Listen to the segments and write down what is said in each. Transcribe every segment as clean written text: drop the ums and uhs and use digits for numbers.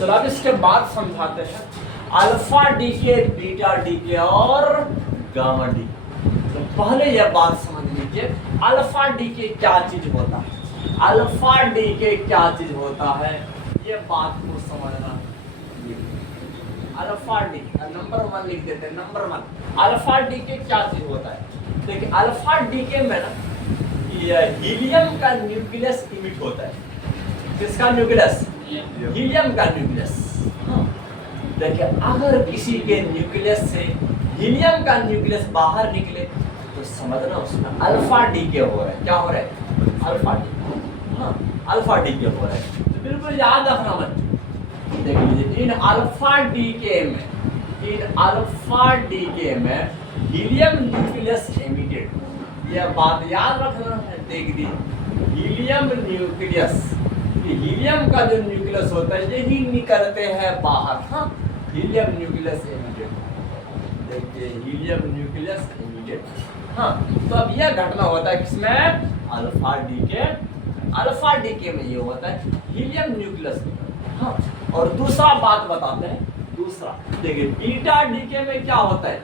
चलो अब इसके बाद समझाते हैं अल्फा डीके, बीटा डीके और गामा डीके। तो पहले यह बात समझ लीजिए अल्फा डीके क्या चीज होता है, अल्फा डीके क्या चीज होता है, ये बात को समझना। अल्फा डीके नंबर 1 लिख देते हैं, नंबर 1 अल्फा डीके क्या चीज होता है। देखिए अल्फा डीके में ना हीलियम का न्यूक्लियस इमिट होता है। किसका न्यूक्लियस? हीलियम का न्यूक्लियस। देखिए अगर किसी के न्यूक्लियस से हीलियम का न्यूक्लियस बाहर निकले तो समझना उसमें अल्फा डीके हो रहा है। क्या हो रहा है? Alpha decay. हाँ, अल्फा डीके हो रहा है। तो बिल्कुल याद रखना बच्चों। देख लीजिए इन अल्फा डीके में हीलियम न्यूक्लियस एमिटेड। यह बात याद रखना है। देख लीजिए हीलियम न्यूक्लियस, हीलियम का जो न्यूक्लियस होता है यही निकलते हैं बाहर। हाँ, हीलियम न्यूक्लियस एमिटेड। देखिए हीलियम न्यूक्लियस एमिटेड। हाँ, तो अब यह घटना होता है किसमें? Alpha decay. अल्फा डीके में ये होता है हीलियम न्यूक्लियस। हाँ, और दूसरा बात बताते हैं। दूसरा देखिए बीटा डीके में क्या होता है,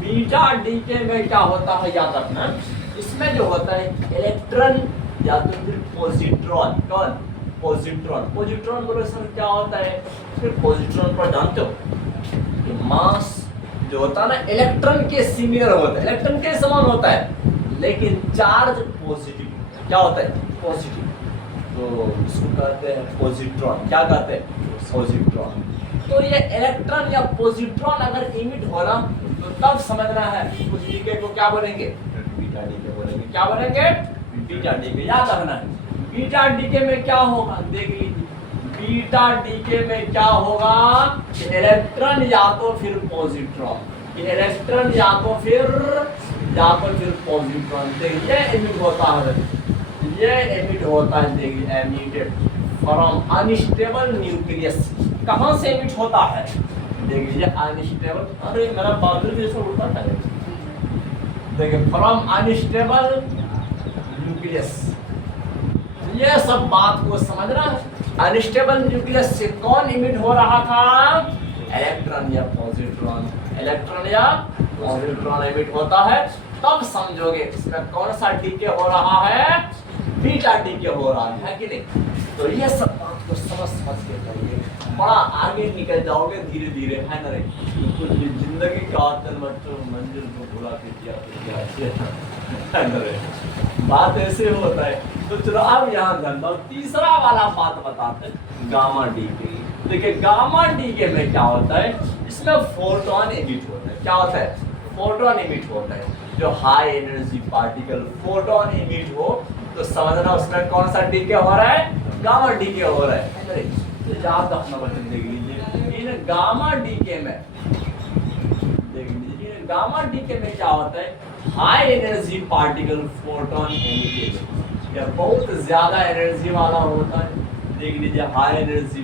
बीटा डीके में क्या होता है याद रखना। इसमें जो होता है इलेक्ट्रॉन या तो फिर पॉजिट्रॉन। कौन? पॉजिट्रॉन। पॉजिट्रॉन बोलो सर क्या होता है? फिर पॉजिट्रॉन पर जानते हो कि मास जो होता है ना इलेक्ट्रॉन के सिमिलर होता है, इलेक्ट्रॉन के समान होता है लेकिन चार्ज पॉजिटिव। क्या होता है? पॉजिटिव। तो इसको कहते हैं पॉजिट्रॉन। क्या कहते हैं? पॉजिट्रॉन। तो ये इलेक्ट्रॉन या पॉजिट्रॉन अगर इमिट हो ना तो तब समझना है उस डीके को क्या बोलेंगे? बीटा डीके बोलेंगे। क्या बोलेंगे? Beta decay. याद रखना है बीटा डीके में क्या होगा। देख लीजिए बीटा डीके में क्या होगा, इलेक्ट्रॉन या तो फिर पॉजिट्रॉन, इलेक्ट्रॉन या तो फिर पॉजिट्रॉन। देखिए एमिट होता है, ये एमिट होता है। देखिए एमिटेड फ्रॉम अनस्टेबल न्यूक्लियस। कहाँ से एमिट होता है? देख लीजिए अनस्टेबल। अरे मेरा बादल जैसा उड़ता है। देखिए फ्रॉम अनस्टेबल न्यूक्लियस। ये सब बात को समझना है। अनस्टेबल न्यूक्लियस से कौन इमिट हो रहा था? इलेक्ट्रॉन या पॉजिट्रॉन। इलेक्ट्रॉन या पॉजिट्रॉन इमिट होता है। तब समझोगे इसमें कौन सा डीके हो रहा है? बीटा डीके हो रहा है कि नहीं? तो ये सब बात को समझ के करिए, बड़ा आगे निकल जाओगे धीरे धीरे, है ना रे? तो जिंदगी का मंजिल को भुला के किया है ना रे? बात ऐसे होता है। तो चलो अब यहाँ ध्यान दो, तीसरा वाला बात बताते हैं गामा डीके। देखिए गामा डीके में क्या होता है, इसमें फोटोन एमिट होता है। क्या होता है? फोटोन एमिट होता है। जो high energy particle photon emit हो तो समझना उसमें कौन सा डीके हो रहा है? गामा डीके हो रहा है। तो याद रखना बच्चों। देख लीजिए इन गामा डीके में, देख लीजिए गामा डीके में क्या होता है, high energy particle photon emitted. यह बहुत ज्यादा एनर्जी वाला होता है। देख लीजिए high energy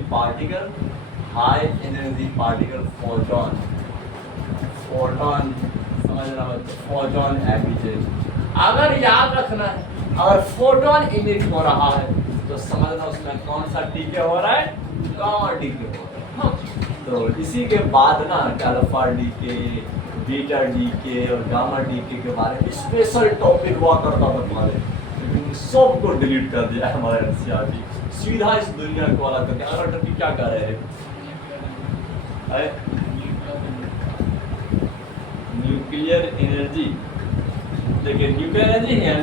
particle photon, photon समझना बच्चों, फोटोन एमिटेड। अगर याद रखना है अगर फोटोन इमिट हो रहा है तो समझना उसमें कौन सा डीके हो रहा है? गामा डीके हो रहा है। हाँ। तो इसी के बाद ना अल्फा डीके, बीटा डीके और गामा डीके के बारे में स्पेशल टॉपिक हुआ करता था तुम्हारे, लेकिन सबको डिलीट कर दिया हमारे एनसीईआरटी। सीधा इस दुनिया को वाला करके अगर टॉपिक क्या कर रहे हैं? Nuclear energy. देखिए न्यूक्लियर एनर्जी है।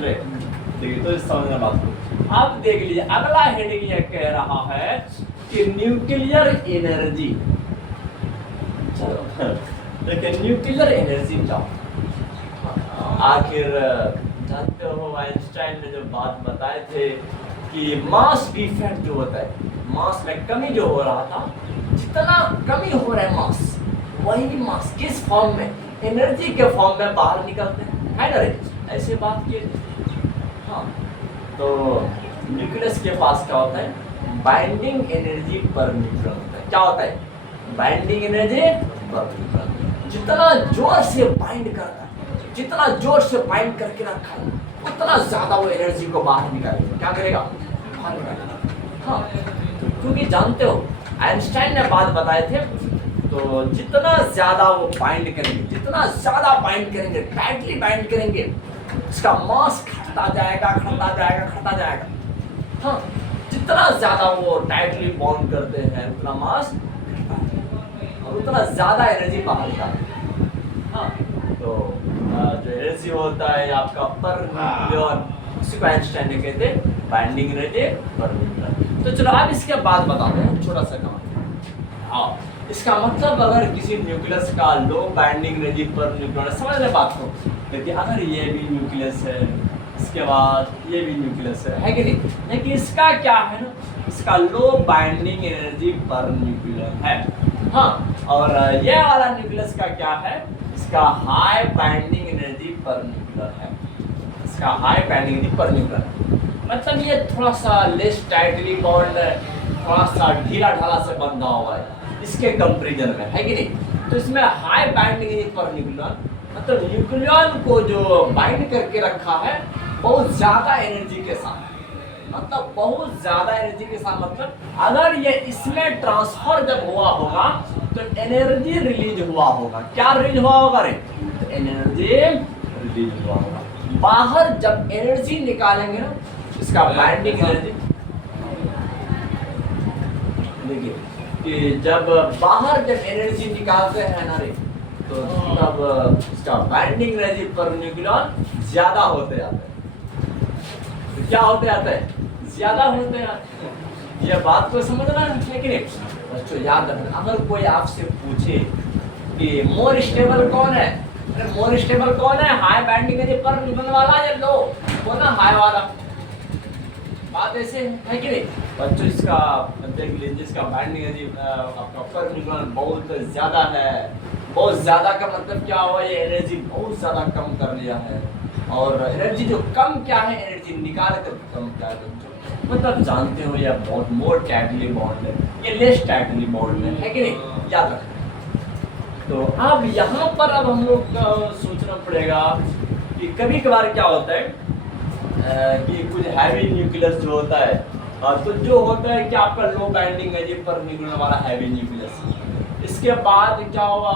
देखिए तो समझना बात को। अब देख लीजिए अगला हेडिंग ये कह रहा है कि न्यूक्लियर एनर्जी। चलो देखिए न्यूक्लियर एनर्जी क्या, आखिर जानते हो आइंस्टाइन ने जो बात बताए थे कि मास डिफेक्ट जो होता है, मास में कमी जो हो रहा था, जितना कमी हो रहा है मास, वही मास किस फॉर्म में? एनर्जी के फॉर्म में बाहर निकलते हैं, है ना रे? ऐसे बात किए। हाँ, तो न्यूक्लियस के पास क्या होता है? बाइंडिंग एनर्जी पर न्यूट्रॉन होता है। क्या होता है? बाइंडिंग एनर्जी पर न्यूट्रॉन। जितना जोर से बाइंड करता है, जितना जोर से बाइंड करके रखा है, उतना ज्यादा वो एनर्जी को बाहर निकालेगा। क्या करेगा? बाहर निकालेगा। हाँ, क्योंकि जानते हो आइंस्टाइन ने बात बताए थे। तो जितना ज्यादा वो बाइंड करेंगे, जितना ज्यादा बाइंड करेंगे, टाइटली बाइंड करेंगे, इसका मास घटता जाएगा, घटता जाएगा, घटता जाएगा। हाँ, जितना ज्यादा वो टाइटली बॉन्ड करते हैं उतना मास घटता है और उतना ज्यादा एनर्जी बाहर निकालते हैं। हाँ, तो जो एनर्जी होता है आपका पर न्यूक्लियन, उसको आइंस्टाइन ने कहते हैं बाइंडिंग एनर्जी पर न्यूक्लियन। तो चलो अब इसके बाद बताते हैं छोटा सा काम। हाँ, इसका मतलब अगर किसी न्यूक्लियस का लो बाइंडिंग एनर्जी पर न्यूक्लियन, समझ रहे बात को, क्योंकि अगर ये भी न्यूक्लियस है, इसके बाद ये भी न्यूक्लियस है कि नहीं, लेकिन इसका क्या है ना, इसका लो बाइंडिंग एनर्जी पर न्यूक्लियन है। हाँ, और ये वाला न्यूक्लियस का क्या है, इसका high binding energy per nucleon है। इसका high binding energy per nucleon है, मतलब ये थोड़ा सा लेस टाइटली बॉन्ड है, थोड़ा सा ढीला ढाला से बंधा हुआ है इसके कंपेरिजन में, है कि नहीं। तो इसमें high binding energy per nucleon, मतलब न्यूक्लियन को जो बाइंड करके रखा है बहुत ज्यादा एनर्जी के साथ, मतलब बहुत ज्यादा एनर्जी के साथ, मतलब अगर ये इसमें ट्रांसफर जब हुआ होगा तो एनर्जी रिलीज हुआ होगा। क्या रिलीज हुआ होगा रे, तो एनर्जी रिलीज हुआ होगा। बाहर जब एनर्जी निकालेंगे ना, इसका बाइंडिंग एनर्जी, देखिए कि जब बाहर जब एनर्जी निकालते हैं ना रे, तो तब इसका बाइंडिंग एनर्जी पर न्यूक्लियन ज्यादा होते जाते हैं। तो क्या होते जाते हैं, ज्यादा होते हैं। ये बात को समझना है कि नहीं बच्चों, याद रखना। अगर कोई आपसे पूछे कि मोर स्टेबल कौन है, अरे मोर स्टेबल कौन है, high binding energy per nucleon वाला या लो, वो ना हाई वाला। बात ऐसे है कि नहीं बच्चों, इसका देख लीजिए, इसका बाइंडिंग एनर्जी आपका पर न्यूक्लियन बहुत ज्यादा है। बहुत ज्यादा का मतलब क्या हुआ, ये एनर्जी बहुत ज्यादा कम कर लिया है। और एनर्जी जो कम क्या है, एनर्जी निकाल कर कम क्या है, मतलब जानते हो ये बहुत मोर टाइटली बॉन्ड है, ये लेस टाइटली बॉन्ड है कि नहीं, याद रखना। तो अब यहाँ पर अब हम लोग सोचना पड़ेगा कि कभी कभार क्या होता है कि कुछ हैवी न्यूक्लियस जो होता है, तो जो होता है कि आपका लो बाइंडिंग एनर्जी पर न्यूक्लियन वाला हैवी न्यूक्लियस, इसके बाद क्या हुआ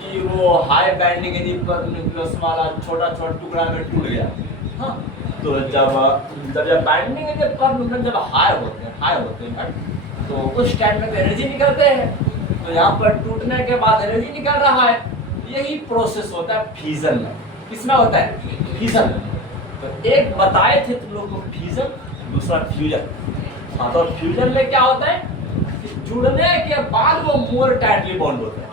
कि वो हाई बाइंडिंग एनर्जी पर न्यूक्लियस वाला छोटा छोटा टुकड़ा में टूट गया। हाँ, तो जब बाइंडिंग एनर्जी पर न्यूक्लियन जब हाई होते हैं तो उस टाइम में तो एनर्जी निकलते हैं। तो यहाँ पर टूटने के बाद एनर्जी निकल रहा है, यही प्रोसेस होता है फ्यूजन में। किसमें होता है, फ्यूजन में। तो एक बताए थे तुम लोग को फ्यूजन, दूसरा फ्यूजन। हाँ, तो फ्यूजन में क्या होता है, जुड़ने के बाद वो मोर टाइटली बॉन्ड होता है,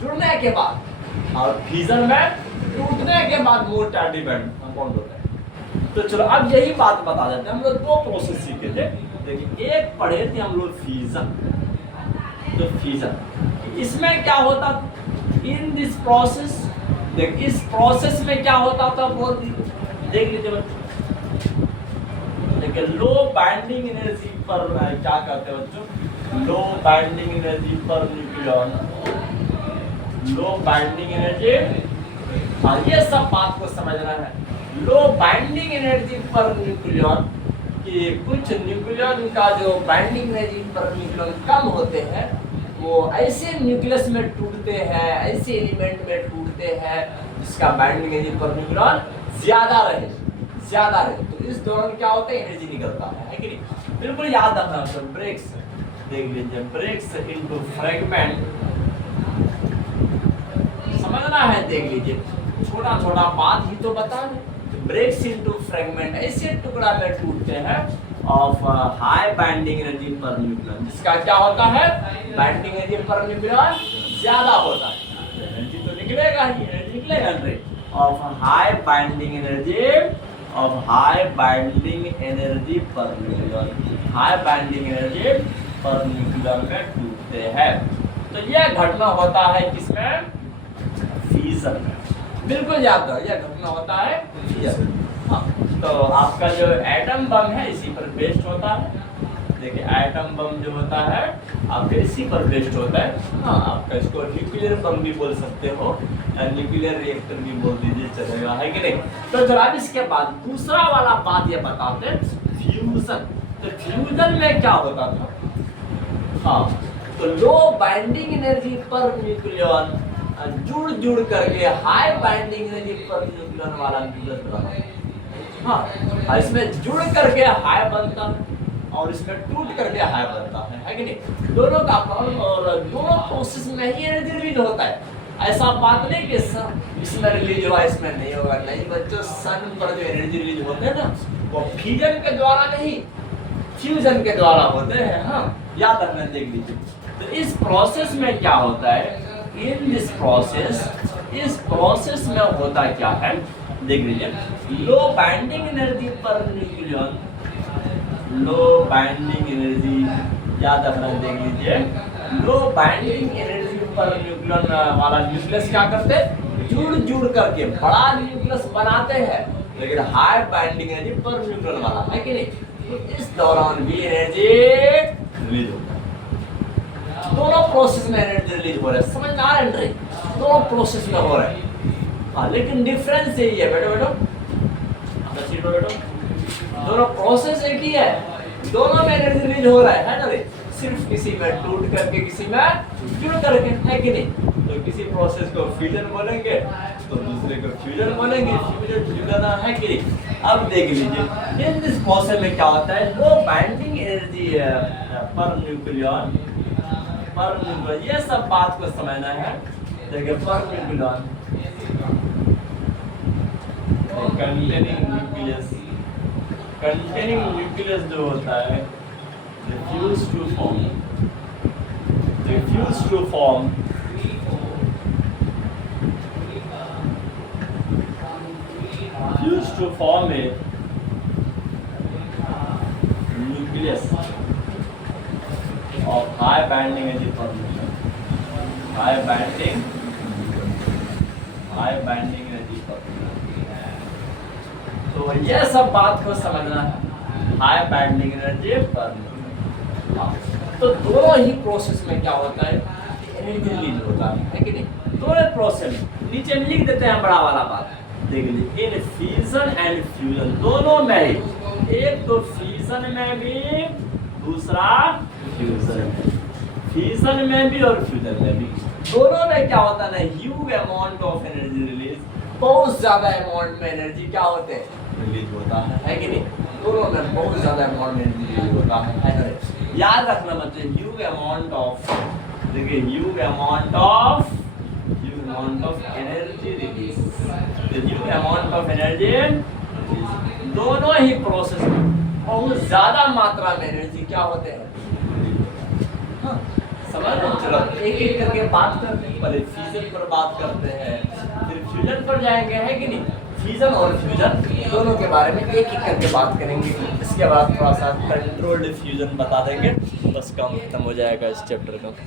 जुड़ने के बाद। और फ्यूजन में टूटने के बाद मोर टाइटली बॉन्ड होता है। तो चलो अब यही बात बता देते हैं। हम लोग दो प्रोसेस सीखे थे, देखिए एक पढ़े थे हम लोग फ्यूजन। तो फ्यूजन इसमें क्या होता, इन दिस प्रोसेस, देख इस प्रोसेस में क्या होता था बोल देख लीजिए बच्चों। देखिए लो बाइंडिंग एनर्जी पर क्या कहते हैं बच्चों, लो बाइंडिंग एनर्जी पर न्यूक्लियन, लो बाइंडिंग एनर्जी। हाँ, ये सब बात को समझना है। लो बाइंडिंग एनर्जी पर न्यूक्लियन कि कुछ न्यूक्लियन का जो बाइंडिंग एनर्जी पर न्यूक्लियन कम होते हैं, वो ऐसे न्यूक्लियस में टूटते हैं, ऐसे एलिमेंट में टूटते हैं जिसका बाइंडिंग एनर्जी पर न्यूक्लियन ज्यादा रहे। तो इस दौरान क्या होता है, एनर्जी निकलता है कि नहीं। बिल्कुल याद रखना। तो ब्रेक्स देख लीजिए, ब्रेक्स इनटू फ्रैगमेंट, समझना है। देख लीजिए छोटा छोटा बात ही तो बता रहे। ब्रेक्स इनटू फ्रैगमेंट, ऐसे टुकड़ा में टूटते हैं of high binding energy per nucleon, जिसका क्या होता है, बाइंडिंग एनर्जी पर न्यूक्लियन ज्यादा होता है। एनर्जी तो निकलेगा ही, एनर्जी निकलेगा ray of high binding energy, of high binding energy per nucleon, high binding energy per nucleon में टूटते हैं। तो यह घटना होता है किसमें, फ्यूजन में। बिल्कुल याद रहो, यह घटना होता है फ्यूजन। हाँ, तो आपका जो एटम बम है इसी पर बेस्ड होता है। देखिए एटम बम जो होता है आपका इसी पर बेस्ड होता है। हाँ, आपका इसको न्यूक्लियर बम भी बोल सकते हो, न्यूक्लियर रिएक्टर भी बोल दीजिए, चलेगा, है कि नहीं। तो जरा इसके बाद दूसरा वाला बात ये बताते हैं फ्यूजन। तो फ्यूजन में क्या होता था, हाँ तो लो बाइंडिंग एनर्जी पर न्यूक्लियन जुड़ करके high binding energy per nucleon वाला न्यूक्लियस बना। हाँ, इसमें जुड़ करके हाई बनता है और इसमें टूट करके हाई बनता है कि नहीं? दोनों का और दोनों प्रोसेस में ही एनर्जी रिलीज होता है। ऐसा बात नहीं कि सर इसमें रिलीज हुआ इसमें नहीं होगा, नहीं बच्चों, सन पर जो एनर्जी रिलीज होते हैं ना वो फ्यूजन के द्वारा नहीं, फ्यूजन के द्वारा होते हैं। हाँ, याद रखना, देख लीजिए। तो इस प्रोसेस में क्या होता है, इन दिस प्रोसेस, इस प्रोसेस में होता क्या है, देख लीजिए। लो बाइंडिंग एनर्जी पर न्यूक्लियन, लो बाइंडिंग एनर्जी, याद रखना, देख लीजिए। लो बाइंडिंग एनर्जी पर न्यूक्लियन वाला न्यूक्लियस क्या करते हैं, जुड़ करके बड़ा न्यूक्लियस बनाते हैं, लेकिन high binding energy per nucleon वाला है कि नहीं? तो इस दौरान भी एनर्जी रिलीज होता है। दोनों प्रोसेस में एनर्जी रिलीज हो रहा है, समझ में आ रहा है? दोनों प्रोसेस में हो रहा है। हाँ, लेकिन डिफरेंस यही है, बैठो दोनों प्रोसेस एक ही है, दोनों में एनर्जी रिलीज हो रहा है ना रे? सिर्फ किसी में टूट करके किसी में जुड़ करके, है कि नहीं? तो किसी प्रोसेस को फ्यूजन बोलेंगे तो दूसरे को फ्यूजन बोलेंगे, फ्यूजन जुड़ना, है कि नहीं? अब देख लीजिए, इन दिस प्रोसेस में क्या होता है, लो बाइंडिंग एनर्जी पर न्यूक्लियन, ये सब बात को समझना है। देखिए, पर न्यूक्लियन कंटेनिंग न्यूक्लियस जो होता है, refuse to form a nucleus of high binding energy formation, high binding energy formation। तो ये सब बात को समझना है, हाई बाइंडिंग एनर्जी पर। तो दोनों ही प्रोसेस में क्या होता है, एनर्जी रिलीज होता है कि नहीं? दोनों प्रोसेस में नीचे लिख देते हैं बड़ा वाला बात, देख लीजिए। इन फ्यूजन एंड फ्यूजन, दोनों में ही, एक तो फ्यूजन में भी, दूसरा फ्यूजन में भी और फ्यूजन में भी, दोनों में क्या होता है ना, huge amount of energy release, बहुत ज्यादा अमाउंट में एनर्जी क्या होते हैं, रिलीज होता है कि नहीं? दोनों में बहुत ज्यादा अमाउंट में एनर्जी रिलीज होता है। याद रखना बच्चे, ह्यूज अमाउंट ऑफ, देखिए, huge amount of energy release, huge amount of energy, दोनों ही प्रोसेस में बहुत ज्यादा मात्रा में एनर्जी क्या होते हैं। हाँ, समझ लो। चलो एक एक करके बात करते हैं, पहले फ्यूजन पर बात करते हैं, फिर फ्यूजन पर जाएंगे, है कि नहीं? फ्यूजन और फ्यूजन दोनों के बारे में एक एक करके बात करेंगे। इसके बाद थोड़ा सा कंट्रोल्ड फ्यूजन बता देंगे, बस काम खत्म हो जाएगा इस चैप्टर का।